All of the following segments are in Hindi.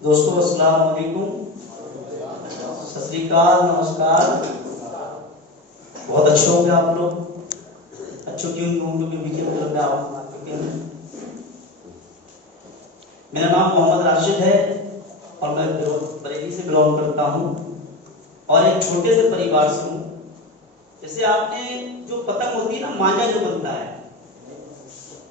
दोस्तों अस्सलाम वालेकुम, सत श्री अकाल, नमस्कार। बहुत अच्छे होंगे आप लोग, अच्छों की उम्र के बीच में आप आ चुके हैं। मेरा नाम मोहम्मद राशिद है और मैं बरेली से बिलोंग करता हूँ और एक छोटे से परिवार से हूँ। जैसे आपने जो पतंग होती है ना, मांझा जो बनता है,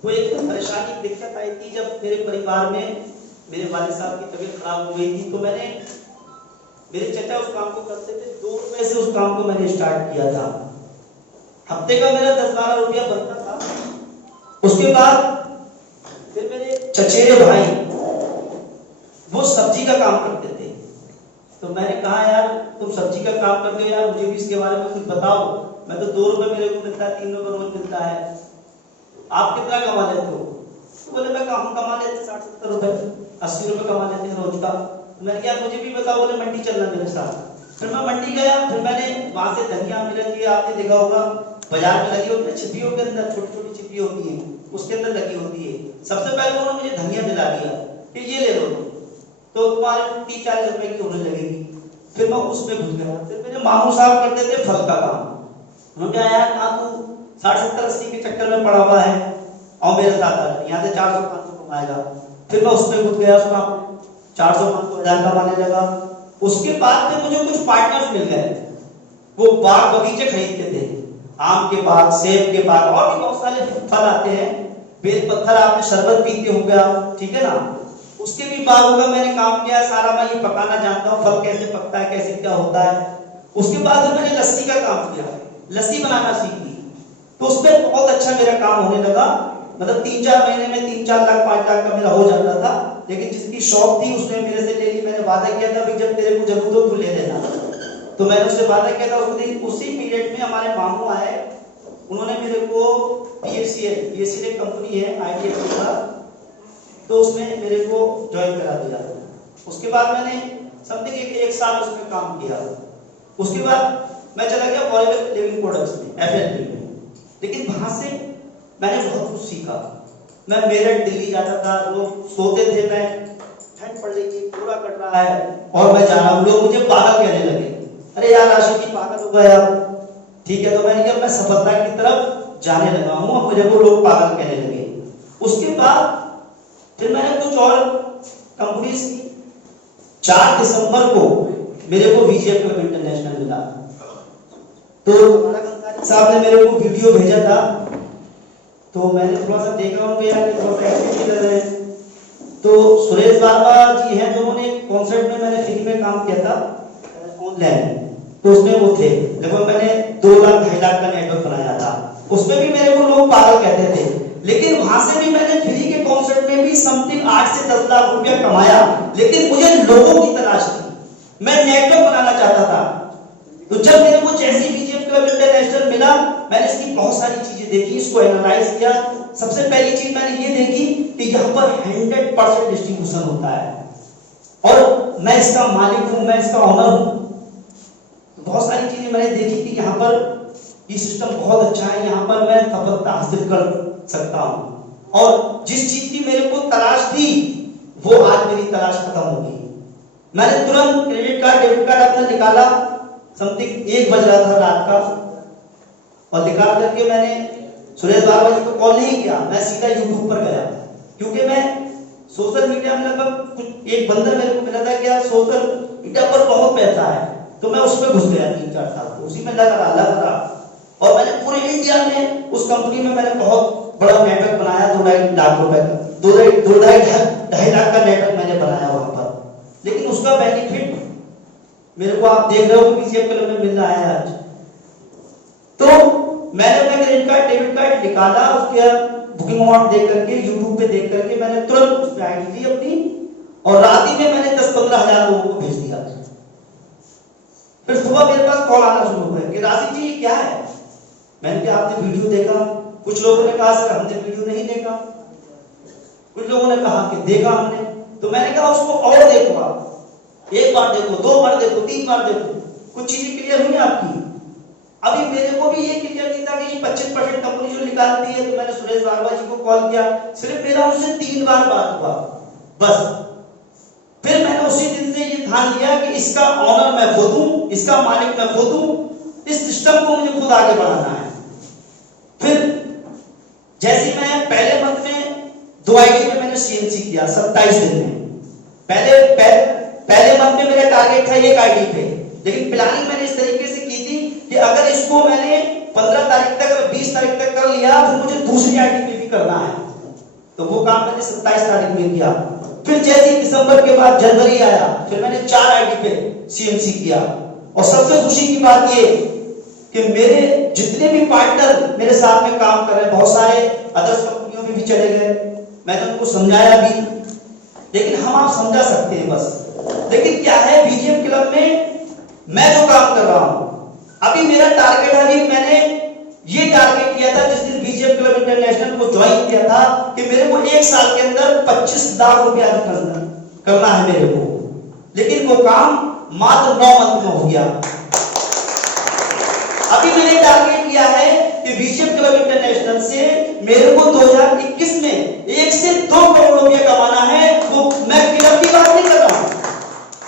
तो एक परेशानी दिक्कत आई थी जब मेरे परिवार में मेरे वालिद साहब की तबीयत खराब हो गई थी। तो मैंने, मेरे चचा उस काम को करते थे, 2 रुपए से उस काम को मैंने स्टार्ट किया था। हफ्ते का मेरा 10-12 रुपया बनता था। उसके बाद फिर मेरे चचेरे भाई वो सब्जी का काम करते थे, तो मैंने कहा यार तुम सब्जी का काम करते हो यार, मुझे भी इसके बारे में कुछ बताओ। मैं तो 2 रुपए मेरे को मिलता है, 3 रुपए रोज मिलता है, आप कितना कमा लेते हो? तो बोले मैं हम कमा लेते 60-70 रुपए, 80 रुपए कमा लेते हैं रोज का। मैंने कहा मुझे भी बताओ। बोले मंडी चलना मेरे साथ। फिर मैं मंडी गया, फिर मैंने वहां से धनिया मिर्ची, आपने देखा होगा बाजार में लगी होती है छिपियों के अंदर, छोटी छोटी छिपी होती है, उसके अंदर लगी होती है। सबसे पहले उन्होंने मुझे धनिया दिला दिया कि ये ले लो, तो तुम्हारे 30-40 रुपए की होने लगेगी। फिर मैं उसमें घुस गया। फिर मेरे मामू साहब करते थे फल का काम। उन्होंने कहा यार कहा तू 60-70-80 के चक्कर में पड़ा हुआ है और मेरे साथ आ, यहाँ से 400-500 कमाएगा। फिर मैं उसमें घुस गया, उसमें 400-500 कमाने लगा। उसके बाद में मुझे कुछ पार्टनर्स मिल गए, वो बाग बगीचे खरीदते थे, आम के बाग, सेब के बाग, और भी बहुत सारे फल आते हैं। बेल पत्थर, आपने शरबत पीते होंगे आप, ठीक है ना, उसके भी बागों का मैंने काम किया। सारा मैं ये पकाना जानता हूँ, फल कैसे पकता है, कैसे क्या होता है। उसके बाद फिर मैंने लस्सी का काम किया, लस्सी बनाना सीख ली। तो उसमें बहुत अच्छा मेरा काम होने लगा। मतलब 3-4 महीने में 3-4 लाख 5 लाख का मेरा हो जाता था। लेकिन जिसकी शॉप थी उसने मेरे से ले ली। मैंने वादा किया था भाई जब तेरे को जरूरत हो तू ले लेना, तो मैंने उससे वादा किया था। उसी पीरियड में हमारे मामू आए, उन्होंने मेरे को पीएससीएल एक कंपनी है आईटीएफ का, तो उसमें मेरे को ज्वाइन करा दिया। उसके बाद मैंने समथिंग एक साल उसमें काम किया। उसके बाद मैं चला गया फॉरेवर लिविंग प्रोडक्ट्स में, एफएलपी में। लेकिन वहां से मैंने बहुत कुछ सीखा। मैं मेरठ दिल्ली जाता था, लोग सोते थे, मैं ठंड पड़ रही थी, पूरा कट रहा है और मैं जा रहा हूँ, लोग मुझे पागल कहने लगे, अरे यार राशिद जी पागल हो गया। ठीक है, तो मैंने कहा मैं सफलता की तरफ जाने लगा हूँ, अब मुझे को लोग पागल कहने लगे। उसके बाद फिर मैंने कुछ और कंपनीज की। 4 दिसंबर को मेरे को VGF क्लब इंटरनेशनल मिला। तो साहब ने मेरे को वीडियो भेजा था, तो मैंने थोड़ा सा देखा हूँ यार थोड़ा सा एक्टिविटी कर रहे हैं। तो सुरेश बाबा जी हैं, तो उन्होंने एक कॉन्सर्ट में मैंने फ्री में काम किया था ऑनलाइन, तो उसमें वो थे। लगभग मैंने 2 लाख 2.5 लाख का नेटवर्क बनाया था। उसमें भी मेरे को लोग पागल कहते थे, लेकिन वहां से भी मैंने फ्री के कॉन्सर्ट में भी समथिंग 8 से 10 लाख रुपया कमाया। लेकिन मुझे लोगों की तलाश थी, मैं नेटवर्क बनाना चाहता था। तो जब मेरे को जैसे VGF क्लब इंटरनेशनल मिला, मैंने इसकी बहुत सारी चीजें देखी, इसको एनालाइज किया। सबसे पहली चीज मैंने ये देखी कि यहाँ पर 100% डिस्ट्रीब्यूशन होता है और मैं इसका मालिक हूं, मैं इसका ऑनर हूं। बहुत सारी चीजें मैंने देखी कि यहाँ पर ये सिस्टम बहुत अच्छा है, यहाँ पर मैं सफलता हासिल कर सकता हूं। और जिस चीज की मेरे को तलाश थी वो आज मेरी तलाश खत्म हो गई। मैंने तुरंत क्रेडिट कार्ड डेबिट कार्ड अपना निकाला, समथिंग 1 बज रहा था रात का, और निकाल करके मैंने सुरेश बाबा जी को कॉल नहीं किया, मैं सीधा यूट्यूब पर गया। क्योंकि मैं सोशल मीडिया में लगभग कुछ एक बंदा मेरे को मिला था कि यार सोशल मीडिया पर बहुत पैसा है, तो मैं उसमें घुस गया 3-4 साल, उसी में लग रहा। और मैंने पूरे इंडिया में उस कंपनी में मैंने बहुत बड़ा नेटवर्क बनाया, 2-2.5 लाख रुपए का, 2-2.5 लाख का नेटवर्क मैंने बनाया वहां पर। लेकिन उसका बेनिफिट मेरे को आप देख रहे हो कि VGF क्लब में मिल रहा है आज। तो मैंने अपना क्रेडिट कार्ड डेबिट कार्ड निकाला, उसके बुकिंग अमाउंट देख करके, यूट्यूब पे देख करके मैंने तुरंत उस पे आईडी दी अपनी, और रात ही में मैंने 10-15 हजार लोगों को भेज दिया। फिर सुबह मेरे पास कॉल आना शुरू हो गया कि राशिद जी क्या है। मैंने कहा आपने वीडियो देखा? कुछ लोगों ने कहा सर हमने वीडियो नहीं देखा, कुछ लोगों ने कहा कि देखा हमने। तो मैंने कहा उसको और देखो, आप 1 बार देखो, 2 बार देखो, 3 बार देखो, कुछ चीजें क्लियर हुई आपकी। अभी मेरे को भी ये क्लियर नहीं था कि ये 25% कंपनी जो निकालती है। तो मैंने सुरेश बाबा जी को कॉल किया, सिर्फ मेरा उनसे 3 बार बात हुआ बस। फिर मैंने उसी दिन से ये ठान लिया कि इसका ऑनर मैं खुद हूं, इसका मालिक मैं खुद हूं, इस सिस्टम को मुझे खुद आगे बढ़ाना है। फिर जैसे मैं पहले मंथ में 2 आईडी पे मैंने सीएमसी किया 27 दिन में। पहले मंथ में मेरा टारगेट था 1 आईडी पे, लेकिन प्लानिंग मैंने इस तरीके से की थी कि अगर इसको मैंने 15 तारीख तक और 20 तारीख तक कर लिया तो मुझे दूसरी आईडी पे भी करना है। तो वो काम मैंने 27 तारीख में किया। फिर जैसे दिसंबर के बाद जनवरी आया, फिर मैंने 4 आईडी पे सीएमसी किया। और सबसे खुशी की बात ये कि मेरे जितने भी पार्टनर मेरे साथ में काम कर रहे हैं, बहुत सारे अदर्स कंपनियों में भी चले गए, मैंने उनको समझाया भी, लेकिन हम आप समझा सकते हैं बस। लेकिन क्या है, बीजीएम क्लब में मैं जो काम कर रहा हूं, अभी मेरा टारगेट है, अभी मैंने ये टारगेट किया था जिस दिन बीजीएम क्लब इंटरनेशनल को ज्वाइन किया था कि मेरे को 1 साल के अंदर 25 लाख रुपया करना है मेरे को, लेकिन वो काम मात्र 9 मंथ में हो गया। अभी मैंने टारगेट किया है कि बीजीएम क्लब इंटरनेशनल से मेरे को 2021 में 1 से 2 करोड़ रुपया कमाना है। वो मैं क्लब की बात नहीं कर रहा हूं,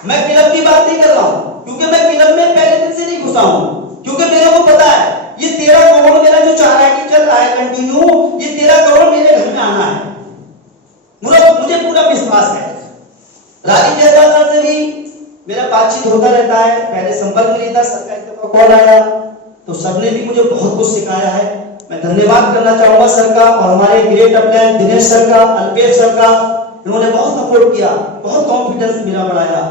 मैं क्लब की बात नहीं कर रहा हूं, क्योंकि मैं क्लब में पहले दिन से नहीं घुसा हूं, क्योंकि मेरे को पता है ये 13 करोड़ मेरा जो 4 आईडी चल रहा है कंटिन्यू, ये 13 करोड़ मेरे घर में आना है। मुझे पूरा विश्वास है। राजीव जायसवाल सर से भी मेरा बातचीत होता रहता है, पहले संपर्क में नहीं था, सर का एक दफा कॉल आया तो सर ने भी मुझे बहुत कुछ सिखाया है। मैं धन्यवाद करना चाहूंगा सर का और हमारे ग्रेट अपलाइन दिनेश सर का, अल्पेश सर का, इन्होंने बहुत सपोर्ट किया, बहुत कॉन्फिडेंस मेरा बढ़ाया।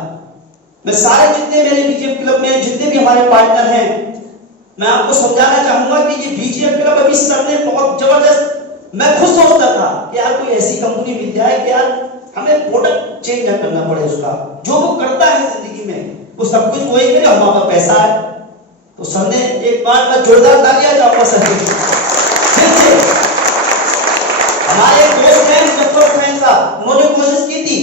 मैं सारे जितने मेरे बीजीएम क्लब में जितने भी हमारे पार्टनर हैं, मैं आपको समझाना चाहूंगा कि ये बीजीएम क्लब अभी सर ने बहुत जबरदस्त, मैं खुद सोचता था कि यार कोई ऐसी कंपनी मिल जाए कि यार हमें प्रोडक्ट चेंज न करना पड़े, उसका जो वो करता है जिंदगी में वो सब कुछ वही करे, हमारे पास पैसा है। तो सर ने एक बार मैं जोरदार तालियां चाहूंगा सर की। हमारे दोस्त हैं मुजफ्फर फैन साहब, उन्होंने कोशिश की थी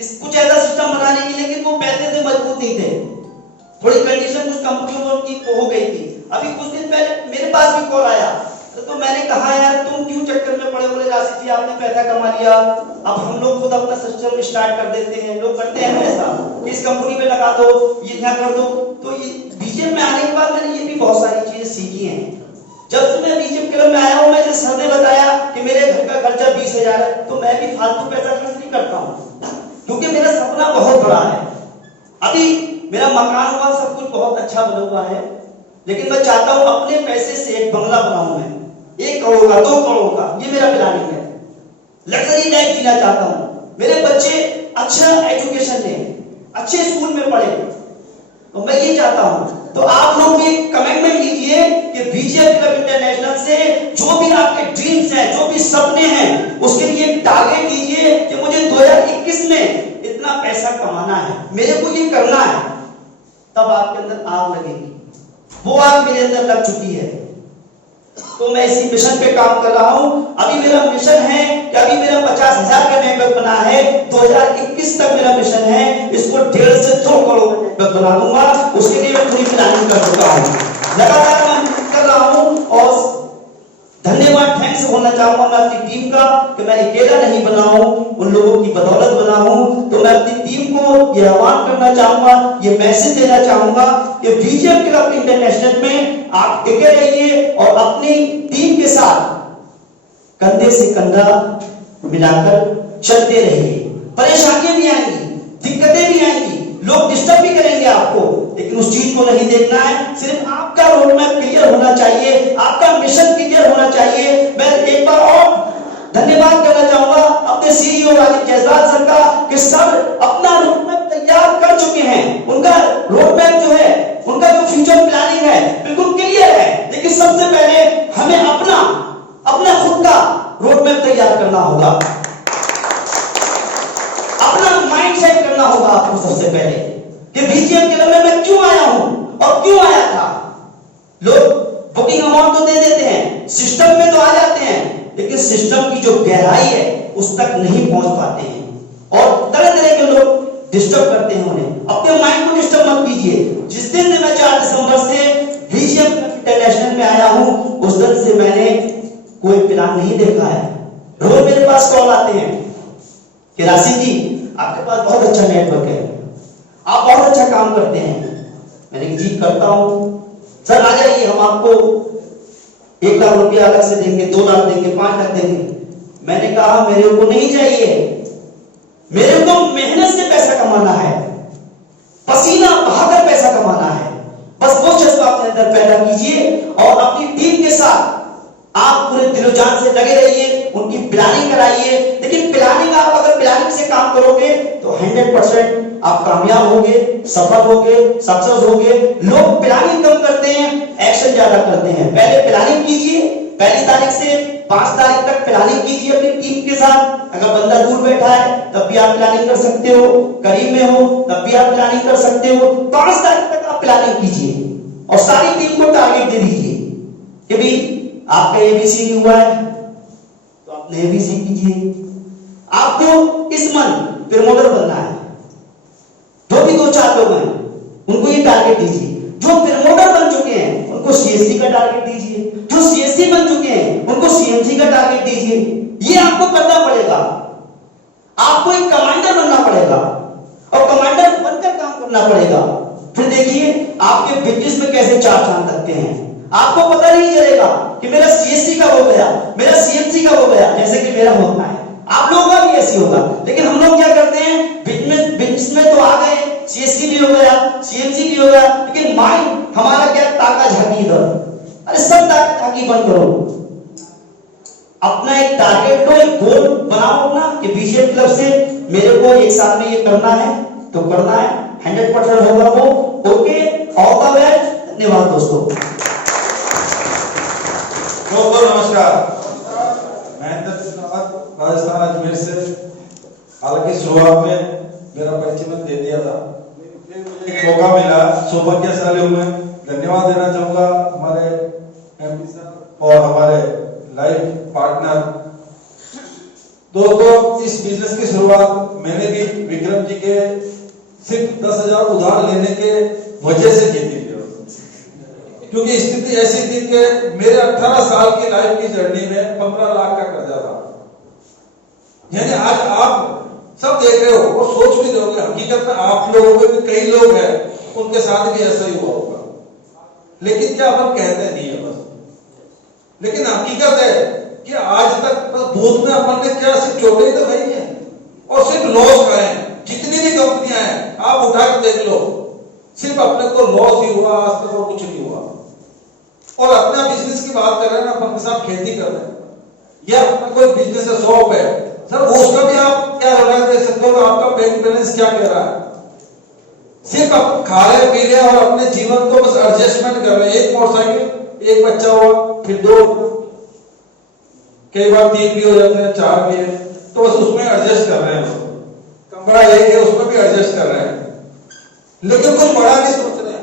इस कुछ ऐसा सिस्टम बनाने की, लेकिन वो पैसे से मजबूत नहीं थे, थोड़ी कंडीशन कुछ कंपनियों में उनकी हो गई थी। अभी कुछ दिन पहले मेरे पास भी कॉल आया, तो मैंने कहा यार तुम क्यों चक्कर में पड़े, बोले राशि जी आपने पैसा कमा लिया, अब हम लोग खुद अपना सिस्टम स्टार्ट कर देते हैं। लोग करते हैं ऐसा, इस कंपनी में लगा दो, ये यहाँ कर दो। तो ये बीजीएम में आने के बाद मैंने ये भी बहुत सारी चीजें सीखी हैं। जब से मैं बीजीएम क्लब में आया हूँ, मैं जैसे सर ने बताया कि मेरे घर का खर्चा 20,000 है, तो मैं भी फालतू पैसा खर्च नहीं करता हूँ, क्योंकि मेरा सपना बहुत बड़ा है। अभी मेरा मकान हुआ, सब कुछ बहुत अच्छा बना हुआ है, लेकिन मैं चाहता हूँ अपने पैसे से एक बंगला बनाऊं, मैं 1 करोड़ का 2 करोड़ का, ये मेरा प्लानिंग है। लग्जरी लाइफ जीना चाहता हूँ, मेरे बच्चे अच्छा एजुकेशन लें, अच्छे स्कूल में पढ़े, तो मैं ये चाहता हूँ। तो आप लोग भी कमिटमेंट लीजिए कि बीजीएम क्लब इंटरनेशनल से जो भी आपके ड्रीम्स हैं, जो भी सपने हैं, उसके लिए टारगेट लीजिए कि मुझे 2021 में इतना पैसा कमाना है, मेरे को ये करना है। तब आपके अंदर आग लगेगी, वो आग मेरे अंदर लग चुकी है। तो मैं इसी मिशन पे काम कर रहा हूं। अभी मेरा मिशन है कि अभी मेरा 50,000 का नेटवर्क बना है, 2021 तक मेरा मिशन है, इसको 1.5 से 2 करोड़ नेटवर्क बना दूंगा। उसके लिए मैं पूरी प्लानिंग कर चुका हूं, लगातार मैं कर रहा हूं। और धन्यवाद थैंक्स बोलना चाहूंगा मैं अपनी टीम का कि मैं अकेला नहीं बना हूं, उन लोगों की बदौलत बना हूं। तो मैं अपनी टीम को ये आह्वान करना चाहूंगा, ये मैसेज देना चाहूंगा कि बीजीएम क्लब इंटरनेशनल में आप टिके रहिए और अपनी टीम के साथ कंधे से कंधा मिलाकर चलते रहिए। परेशानियां भी आएंगी, दिक्कतें भी आएंगी, लोग डिस्टर्ब भी करेंगे आपको, लेकिन उस चीज को नहीं देखना है। सिर्फ आपका रोड मैप क्लियर होना चाहिए, आपका मिशन क्लियर होना चाहिए। मैं एक बार और धन्यवाद करना चाहूंगा अपने सीईओ राजीव जायसवाल सर का कि सर अपना रोड मैप तैयार कर चुके हैं। उनका रोड मैप जो है, उनका जो फ्यूचर प्लानिंग है बिल्कुल क्लियर है, लेकिन सबसे पहले हमें अपना खुद का रोड मैप तैयार करना होगा, अपना माइंड सेट करना होगा आपको सबसे पहले कि बीजीएम क्लब में मैं क्यों आया हूं और क्यों आया था। लोग बुकिंग अमाउंट तो दे देते हैं, सिस्टम में तो आ जाते हैं, लेकिन सिस्टम की जो गहराई है उस तक नहीं पहुंच पाते हैं और तरह तरह के लोग डिस्टर्ब करते हैं उन्हें। अपने माइंड को डिस्टर्ब मत कीजिए। जिस दिन से मैं 4 दिसंबर से बीजीएम इंटरनेशनल में आया हूं, उस दिन से मैंने कोई प्लान नहीं देखा है। रोज मेरे पास कॉल आते हैं कि राशि जी आपके पास बहुत अच्छा नेटवर्क है, आप बहुत अच्छा काम करते हैं। मैंने कहा जी करता हूँ सर, आ जाइए, हम आपको 1 लाख रुपया अलग से देंगे, 2 लाख देंगे, 5 लाख देंगे। मैंने कहा मेरे को नहीं चाहिए, मेरे को मेहनत से पैसा कमाना है, पसीना बहाकर पैसा कमाना है। बस वो जज्बा अपने अंदर पैदा कीजिए और अपनी टीम के साथ आप पूरे दिलो जान से लगे रहिए, उनकी प्लानिंग कराइए। लेकिन प्लानिंग, आप अगर प्लानिंग से काम करोगे तो 100% आप कामयाब होगे, सफल होगे, सक्सेस होगे। लोग प्लानिंग कम करते हैं, एक्शन ज्यादा करते हैं। पहले प्लानिंग कीजिए, 1 तारीख से 5 तारीख तक प्लानिंग कीजिए अपनी टीम के साथ। अगर बंदा दूर बैठा है तब भी आप प्लानिंग कर सकते हो, करीब में हो तब भी आप प्लानिंग कर सकते हो। 5 तारीख तक आप प्लानिंग कीजिए और सारी टीम को टारगेट दे दीजिए कि भाई आपका एबीसी हुआ है तो आपने एबीसी कीजिए। आपको इस मंथ प्रमोटर बनना है, जो भी 2-4 लोग हैं उनको ये टारगेट दीजिए। जो प्रमोटर बन चुके हैं उनको सीएससी का टारगेट दीजिए, जो सीएससी बन चुके हैं उनको सीएमसी का टारगेट दीजिए। ये आपको करना पड़ेगा, आपको एक कमांडर बनना पड़ेगा और कमांडर बनकर काम करना पड़ेगा। फिर देखिए आपके बिजनेस में कैसे 4 चांद लगते हैं। आपको पता नहीं चलेगा कि मेरा सीएससी का हो गया, मेरा सीएमसी का हो गया, जैसे कि मेरा होता है। आप लोगों का भी ऐसे होगा। लेकिन हम लोग क्या करते हैं, बिजनेस में तो आ गए, सीएससी भी हो गया, सीएमसी भी हो गया, लेकिन माइंड हमारा क्या, ताका झाकी इधर। अरे सब ताका झाकी बंद करो, अपना एक टारगेट लो, एक गोल बनाओ अपना कि बीजेपी क्लब से मेरे को 1 साल में ये करना है तो करना है, 100% होगा वो। ओके, ऑल द बेस्ट, धन्यवाद दोस्तों। नमस्कार, महेंद्र राजस्थान अजमेर से। हालांकि शुरुआत में मेरा परिचय मैंने दे दिया था, फिर मुझे एक मौका मिला सौभाग्यशाली हूं मैं। धन्यवाद देना चाहूंगा हमारे एमपी सर और हमारे लाइफ पार्टनर। दोस्तों, इस बिजनेस की शुरुआत मैंने भी विक्रम जी के सिर्फ 10,000 उधार लेने के वजह से की थी, क्योंकि स्थिति ऐसी थी कि मेरे 18 साल की लाइफ की जर्नी में 15 लाख का कर्जा था। यानी आज आप सब देख रहे हो और सोच भी रहोगे, हकीकत में आप लोगों में भी कई लोग हैं उनके साथ भी ऐसा ही हुआ होगा, लेकिन क्या अपन कहते नहीं है बस। लेकिन हकीकत है कि आज तक बस भूत में अपन ने क्या सिर्फ चोटें ही तो खाई है और सिर्फ लॉस खाए। जितनी भी कंपनियां हैं आप उठा के देख लो, सिर्फ अपने को लॉस ही हुआ, आज तक और कुछ नहीं हुआ। और अपना बिजनेस की बात कर रहे हैं ना, अपन के साथ खेती कर रहे हैं या अपना कोई बिजनेस है, शॉप है सर, वो उसका भी आप क्या हो रहा है देख सकते हो, आपका बैंक बैलेंस क्या कह रहा है। सिर्फ आप खा रहे पी रहे और अपने जीवन को बस एडजस्टमेंट कर रहे हैं। एक मोटरसाइकिल, एक बच्चा हुआ, फिर 2, कई बार 3 भी हो जाते हैं, 4 भी है, तो बस उसमें एडजस्ट कर रहे हैं। कमरा एक है उसमें भी एडजस्ट कर रहे हैं, लेकिन कुछ बड़ा नहीं सोच रहे हैं।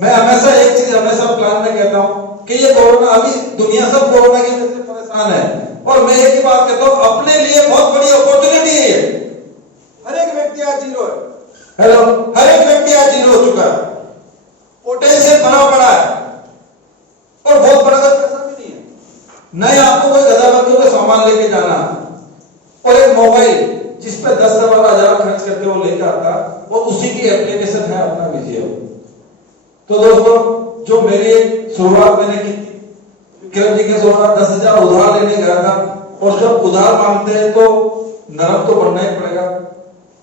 मैं हमेशा एक चीज हमेशा प्लान में कहता हूं कि ये कोरोना, अभी दुनिया सब कोरोना की वजह से परेशान है, और मैं एक ही बात कहता हूं, अपने लिए बहुत बड़ी अपॉर्चुनिटी है ये। हर एक व्यक्ति आज जीरो है। हर एक व्यक्ति आज जीरो हो चुका है, पोटेंशियल भरा पड़ा है और बहुत बड़ा पैसा भी नहीं है। नहीं आपको कोई गधा बंदों का सामान लेके जाना और एक मोबाइल जिस पे 10-12 हजार खर्च करके वो लेकर आता, और उसी की एप्लीकेशन है अपना विजय। तो दोस्तों, जो मेरी शुरुआत मैंने की थी, विक्रम जी के शुरुआत 10,000 उधार लेने गया था, और जब उधार मांगते हैं तो नरम तो बनना ही पड़ेगा,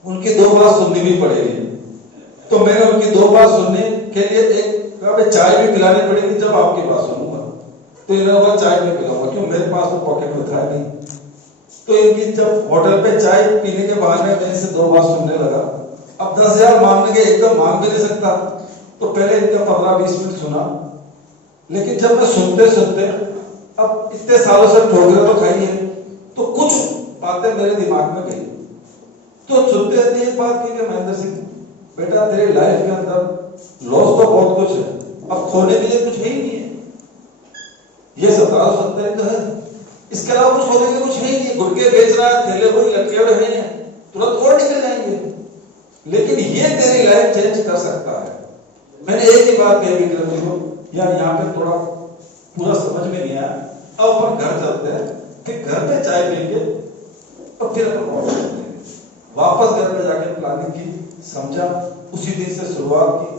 उनकी 2 बात सुननी भी पड़ेगी। तो मैंने उनकी 2 बात सुनने के लिए एक चाय भी पिलानी पड़ेगी, जब आपकी बात सुनूंगा तो इन्होंने चाय भी पिलाऊंगा, क्यों मेरे पास तो पॉकेट में था नहीं। तो इनकी जब होटल पे चाय पीने के बाद में मैंने से 2 बात सुनने लगा। अब 10,000 मांगने के एकदम मांग भी नहीं सकता, तो पहले इनका 15-20 मिनट सुना, लेकिन जब मैं सुनते सुनते, अब इतने सालों से ठोकरे तो खाई है, तो कुछ बातें मेरे दिमाग में गई। तो सुनते रहते एक बात की कि महेंद्र सिंह बेटा, तेरे लाइफ के अंदर लॉस तो बहुत कुछ है, अब खोने के लिए कुछ है ही नहीं है। ये 1770 का है, इसके अलावा कुछ खोने के लिए कुछ है ही नहीं। गुटके बेच रहा है, थैले हुए लटके हुए हैं, तुरंत और निकल जाएंगे, लेकिन ये तेरी लाइफ चेंज कर सकता है। मैंने एक ही बात कही विक्रम जी को, यार यहाँ पे थोड़ा पूरा समझ में नहीं आया, अब अपन घर चलते हैं, फिर घर पे चाय पीएंगे, और फिर वापस घर में जाके प्लानिंग की, समझा, उसी दिन से शुरुआत की।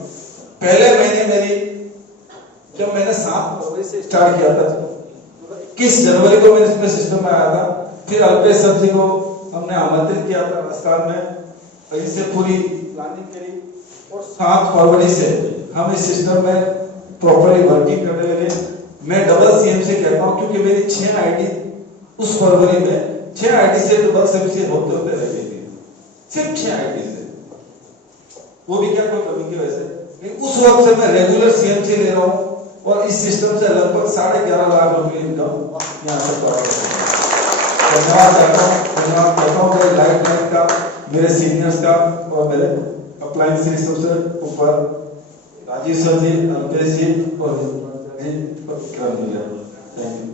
पहले महीने मेरी, जब मैंने 7 फरवरी से स्टार्ट किया था, 21 जनवरी को मैंने इसमें सिस्टम में आया था। फिर अल्पेश सर जी को हमने आमंत्रित किया था राजस्थान में, वहीं से पूरी प्लानिंग करी और 7 फरवरी से हम इस सिस्टम में प्रॉपरली वर्किंग करने लगे। मैं डबल सीएम से कहता हूँ क्योंकि मेरी 6 आईडी उस फरवरी में 6 आईडी से डबल सीएम से होते होते रह गई थी, सिर्फ 6 आईडी से, वो भी क्या कोई कमी की वजह से। लेकिन उस वक्त से मैं रेगुलर सीएम से ले रहा हूँ और इस सिस्टम से लगभग 11.5 लाख रुपए इनकम यहाँ से प्राप्त करता हूँ। धन्यवाद करता हूँ मेरे लाइफ लाइन का, मेरे सीनियर्स का और मेरे अप्लाइंस से सबसे ऊपर राजीव सर जी, अल्पेश जी और जी। Thank you.